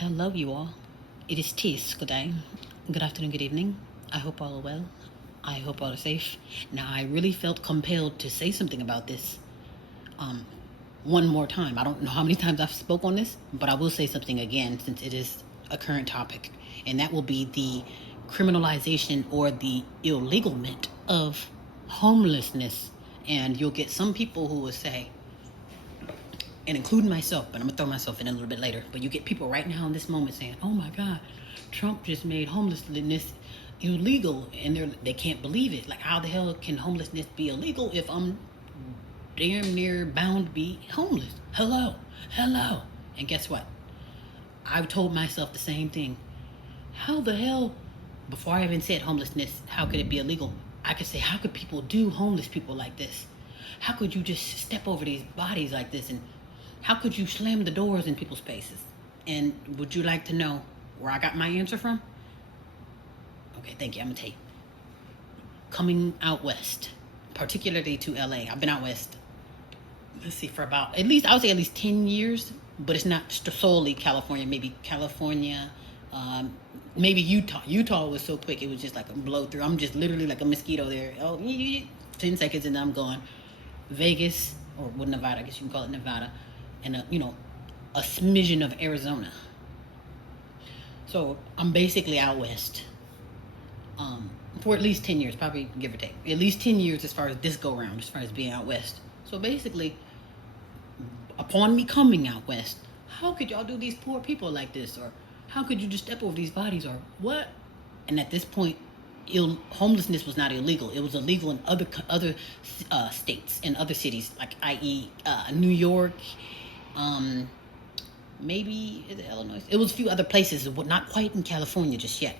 Hello, you all. It is Tis. Good day, good afternoon, good evening. I hope all are well. I hope all are safe. Now, I really felt compelled to say something about this um, one more time. I don't know how many times I've spoke on this, but I will say something again since it is a current topic, and that will be the criminalization or the illegalment of homelessness. And you'll get some people who will say, and including myself, but I'm gonna throw myself in a little bit later. But you get people right now in this moment saying, "Oh my God, Trump just made homelessness illegal," and they can't believe it. Like, how the hell can homelessness be illegal if I'm damn near bound to be homeless? Hello. And guess what? I've told myself the same thing. How the hell? Before I even said homelessness, how could it be illegal? I could say, how could people do homeless people like this? How could you just step over these bodies like this? And how could you slam the doors in people's faces? And would you like to know where I got my answer from? Okay, thank you. I'm going to tell you. Coming out west, particularly to LA. I've been out west, let's see, for about, I would say at least 10 years, but it's not solely California. Maybe California, maybe Utah. Utah was so quick, it was just like a blow through. I'm just literally like a mosquito there. 10 seconds and I'm gone. Vegas, or Nevada, I guess you can call it Nevada. And a smidgen of Arizona. So I'm basically out west for at least 10 years, probably give or take. At least 10 years as far as this go around, as far as being out west. So basically, upon me coming out west, how could y'all do these poor people like this? Or how could you just step over these bodies? Or what? And at this point, homelessness was not illegal. It was illegal in other states and other cities, like i.e. New York, maybe Illinois. It was a few other places, but not quite in California just yet.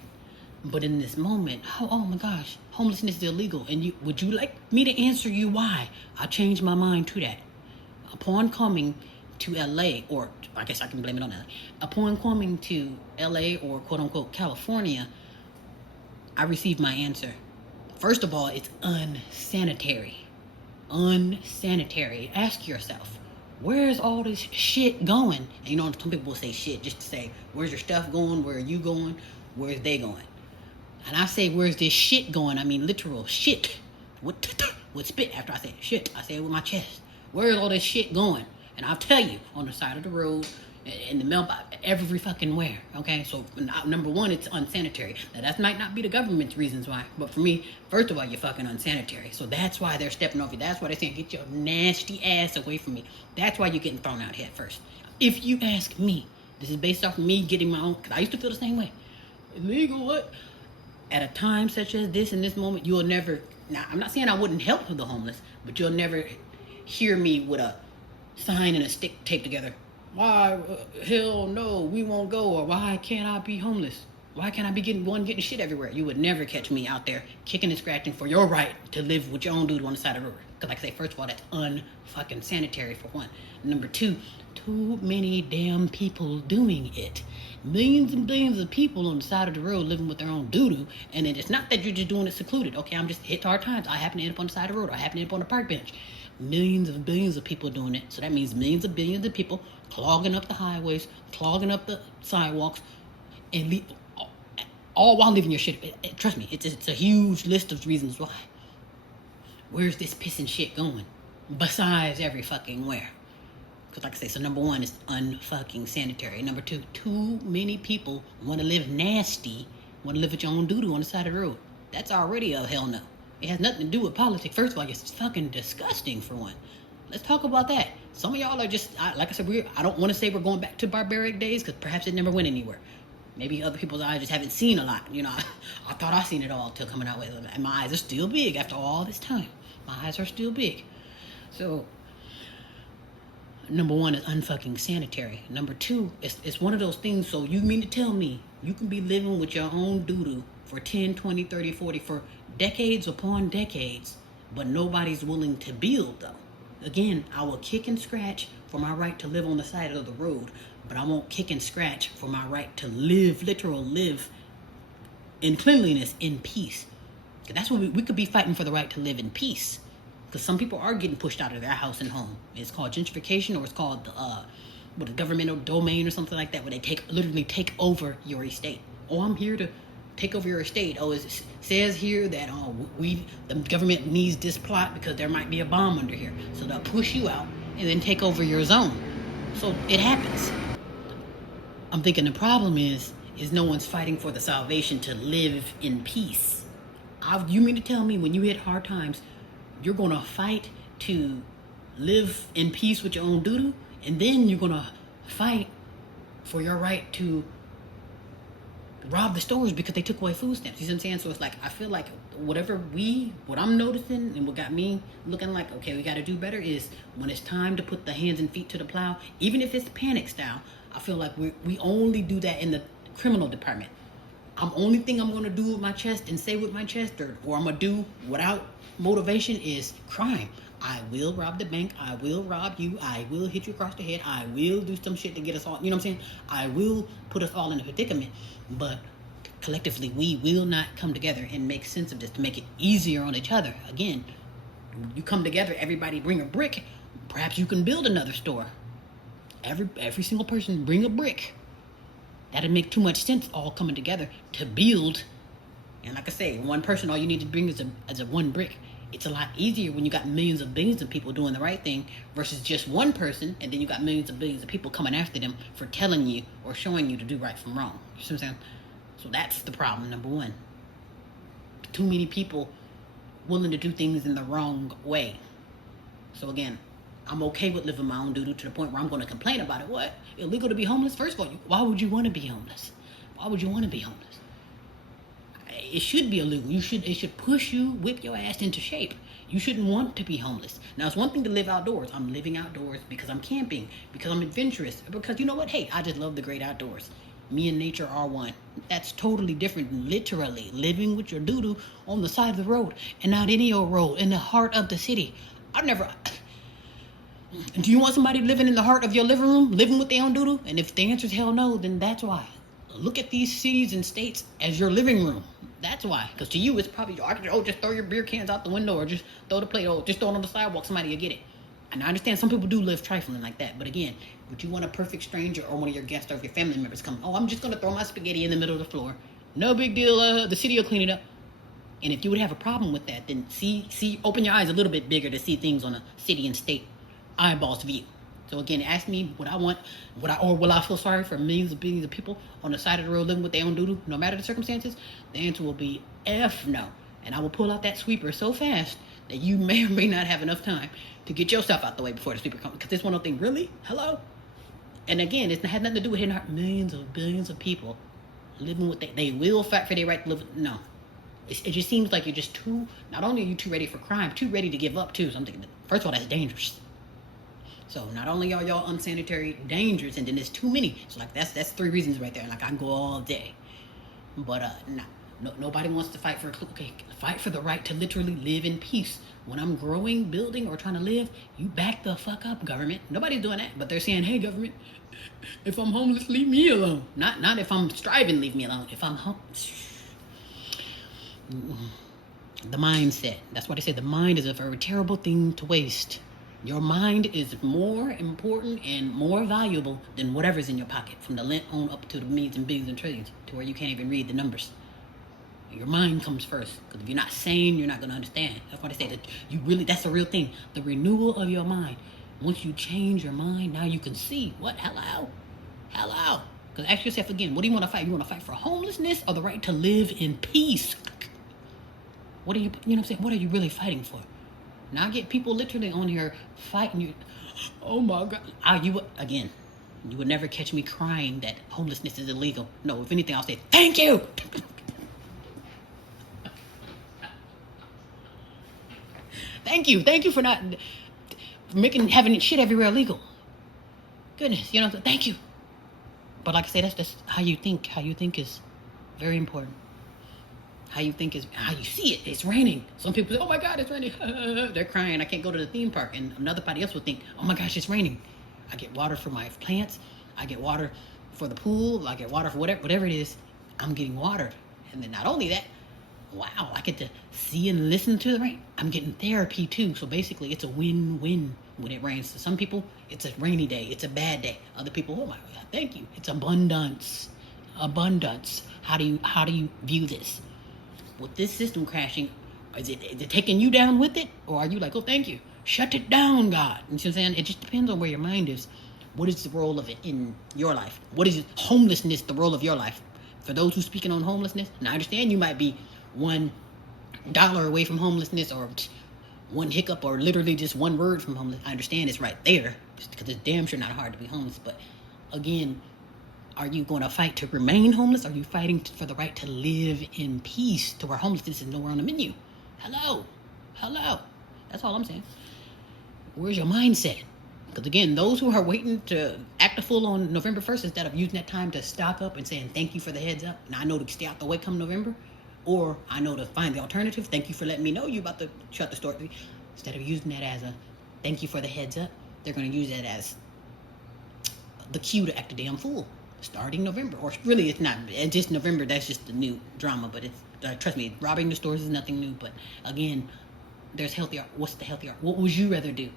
But in this moment, oh my gosh, homelessness is illegal. And would you like me to answer you why I changed my mind to that? Upon coming to LA, or I guess I can blame it on LA. Upon coming to LA, or quote unquote California, I received my answer. First of all, it's unsanitary. Unsanitary. Ask yourself, where's all this shit going? And some people will say shit just to say, where's your stuff going? Where are you going? Where's they going? And I say, where's this shit going? I mean, literal shit. With spit after I say shit. I say it with my chest. Where's all this shit going? And I'll tell you, on the side of the road, in the mailbox, every fucking where. Okay, so number one, it's unsanitary. Now that might not be the government's reasons why, but for me, first of all, you're fucking unsanitary. So that's why they're stepping over you. That's why they're saying, get your nasty ass away from me. That's why you're getting thrown out head first. If you ask me, this is based off of me getting my own, because I used to feel the same way. Illegal what? At a time such as this, in this moment, you'll never, now I'm not saying I wouldn't help the homeless, but you'll never hear me with a sign and a stick taped together. Why, hell no, we won't go. Or why can't I be homeless? Why can't I be getting shit everywhere? You would never catch me out there kicking and scratching for your right to live with your own dude on the side of the road. Because like I say, first of all, that's unfucking sanitary for one. Number two, too many damn people doing it. Millions and billions of people on the side of the road living with their own doo-doo. And it's not that you're just doing it secluded. Okay, I'm just hit hard times. I happen to end up on the side of the road. I happen to end up on a park bench. Millions and billions of people doing it. So that means millions and billions of people clogging up the highways, clogging up the sidewalks, and all while leaving your shit. Trust me, it's a huge list of reasons why. Where's this piss and shit going? Besides every fucking where. Because like I say, so number one is unfucking sanitary. Number two, too many people want to live nasty, want to live with your own doo-doo on the side of the road. That's already a hell no. It has nothing to do with politics. First of all, it's fucking disgusting for one. Let's talk about that. Some of y'all are just, like I said, I don't want to say we're going back to barbaric days because perhaps it never went anywhere. Maybe other people's eyes just haven't seen a lot. I thought I seen it all till coming out with it. And my eyes are still big after all this time. My eyes are still big. So, number one is unfucking sanitary. Number two, it's one of those things, so you mean to tell me you can be living with your own doo-doo for 10, 20, 30, 40, for decades upon decades, but nobody's willing to build, though. Again, I will kick and scratch for my right to live on the side of the road, but I won't kick and scratch for my right to live in cleanliness, in peace. That's what we could be fighting for, the right to live in peace. Because some people are getting pushed out of their house and home. It's called gentrification, or it's called with a governmental domain or something like that, where they literally take over your estate. Oh, I'm here to take over your estate. Oh, it says here that the government needs this plot because there might be a bomb under here, so they'll push you out and then take over your zone. So it happens. I'm thinking the problem is no one's fighting for the salvation to live in peace. You mean to tell me when you hit hard times, you're gonna fight to live in peace with your own doo-doo, and then you're gonna fight for your right to rob the stores because they took away food stamps? You see what I'm saying? So it's like, I feel like what I'm noticing and what got me looking like, okay, we got to do better, is when it's time to put the hands and feet to the plow, even if it's panic style, I feel like we only do that in the criminal department. Only thing I'm going to do with my chest and say with my chest, or I'm going to do without motivation, is crime. I will rob the bank. I will rob you. I will hit you across the head. I will do some shit to get us all, you know what I'm saying? I will put us all in a predicament. But collectively, we will not come together and make sense of this to make it easier on each other. Again, you come together, everybody bring a brick. Perhaps you can build another store. Every single person bring a brick. That'd make too much sense, all coming together to build. And like I say, one person, all you need to bring is a one brick. It's a lot easier when you got millions of billions of people doing the right thing versus just one person, and then you got millions of billions of people coming after them for telling you or showing you to do right from wrong. You see what I'm saying? So that's the problem, number one. Too many people willing to do things in the wrong way. So again, I'm okay with living my own doo-doo to the point where I'm going to complain about it. What? Illegal to be homeless? First of all, why would you want to be homeless? Why would you want to be homeless? It should be illegal. It should push you, whip your ass into shape. You shouldn't want to be homeless. Now, it's one thing to live outdoors. I'm living outdoors because I'm camping, because I'm adventurous, because you know what? Hey, I just love the great outdoors. Me and nature are one. That's totally different than literally living with your doo-doo on the side of the road and not any old road in the heart of the city. Do you want somebody living in the heart of your living room, living with their own doo-doo? And if the answer is hell no, then that's why. Look at these cities and states as your living room. That's why. Because to you, it's probably, just throw your beer cans out the window, or just throw the plate, or just throw it on the sidewalk, somebody will get it. And I understand some people do live trifling like that. But again, would you want a perfect stranger or one of your guests or your family members come, I'm just going to throw my spaghetti in the middle of the floor. No big deal. The city will clean it up. And if you would have a problem with that, then open your eyes a little bit bigger to see things on a city and state eyeballs view. So again, ask me what I want, or will I feel sorry for millions of billions of people on the side of the road living with their own doo-doo, no matter the circumstances? The answer will be F no. And I will pull out that sweeper so fast that you may or may not have enough time to get yourself out the way before the sweeper comes. Because this one thing, really? Hello? And again, it had nothing to do with hitting millions of billions of people living with they will fight for their right to live. No. It just seems like you're just not only are you too ready for crime, too ready to give up too. So I'm thinking, first of all, that's dangerous. So not only are y'all unsanitary, dangerous, and then there's too many. So like that's 3 reasons right there. Like I can go all day, but nobody wants to fight for the right to literally live in peace. When I'm growing, building, or trying to live, you back the fuck up, government. Nobody's doing that, but they're saying, hey, government, if I'm homeless, leave me alone. Not if I'm striving, leave me alone. If I'm the mindset. That's why they say the mind is a very terrible thing to waste. Your mind is more important and more valuable than whatever's in your pocket, from the lint on up to the millions and billions and trillions, to where you can't even read the numbers. Your mind comes first, because if you're not sane, you're not going to understand. That's why they say that that's the real thing. The renewal of your mind. Once you change your mind, now you can see what, hello. Because ask yourself again, what do you want to fight? You want to fight for homelessness or the right to live in peace? What are you know what I'm saying? What are you really fighting for? Now I get people literally on here fighting you. Oh my God. You would never catch me crying that homelessness is illegal. No, if anything, I'll say, thank you. Thank you for not having shit everywhere illegal. Goodness, thank you. But like I say, that's how you think. How you think is very important. How you think is how you see it. It's raining. Some people say, oh my God, it's raining. They're crying. I can't go to the theme park. And another else will think, oh my gosh, it's raining. I get water for my plants. I get water for the pool. I get water for whatever it is. I'm getting watered. And then not only that, wow, I get to see and listen to the rain. I'm getting therapy too. So basically, it's a win-win when it rains. To some people, it's a rainy day. It's a bad day. Other people, oh my God, thank you. It's abundance. Abundance. How do you view this? With this system crashing, is it taking you down with it? Or are you like, oh, thank you. Shut it down, God. You see what I'm saying? It just depends on where your mind is. What is the role of it in your life? What is homelessness, the role of your life? For those who speaking on homelessness, and I understand you might be $1 away from homelessness, or one hiccup, or literally just one word from homeless. I understand it's right there, because it's damn sure not hard to be homeless. But again, are you going to fight to remain homeless? Are you fighting for the right to live in peace, to where homelessness is nowhere on the menu? Hello. That's all I'm saying. Where's your mindset? Because again, those who are waiting to act a fool on November 1st, instead of using that time to stock up and saying thank you for the heads up, and I know to stay out the way come November, or I know to find the alternative, thank you for letting me know you about to shut the store. Instead of using that as a thank you for the heads up, they're going to use that as the cue to act a damn fool starting November. Or really, it's not. It's just November. That's just the new drama. But it's trust me, robbing the stores is nothing new. But again, there's healthy art. What's the healthy art? What would you rather do?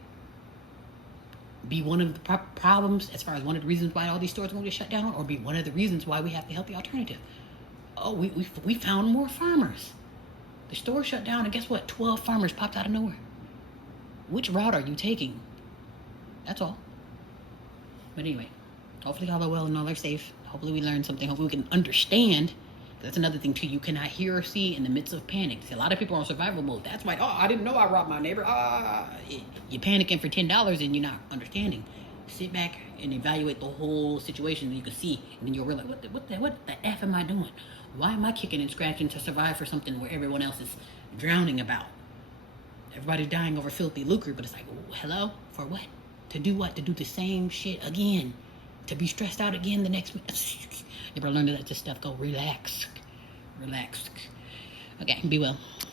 Be one of the problems, as far as one of the reasons why all these stores are going to get shut down, or be one of the reasons why we have the healthy alternative? Oh, we found more farmers. The store shut down, and guess what? 12 farmers popped out of nowhere. Which route are you taking? That's all. But anyway, hopefully all are well and all are safe. Hopefully we learn something. Hopefully we can understand. That's another thing too. You cannot hear or see in the midst of panic. See, a lot of people are on survival mode. That's why, oh, I didn't know I robbed my neighbor. You're panicking for $10 and you're not understanding. Sit back and evaluate the whole situation, and you can see, and then you'll realize, what the F am I doing? Why am I kicking and scratching to survive for something where everyone else is drowning about? Everybody's dying over filthy lucre, but it's like, hello? For what? To do what? To do the same shit again. To be stressed out again the next week. You better learn to let this stuff go. Relax. Okay, be well.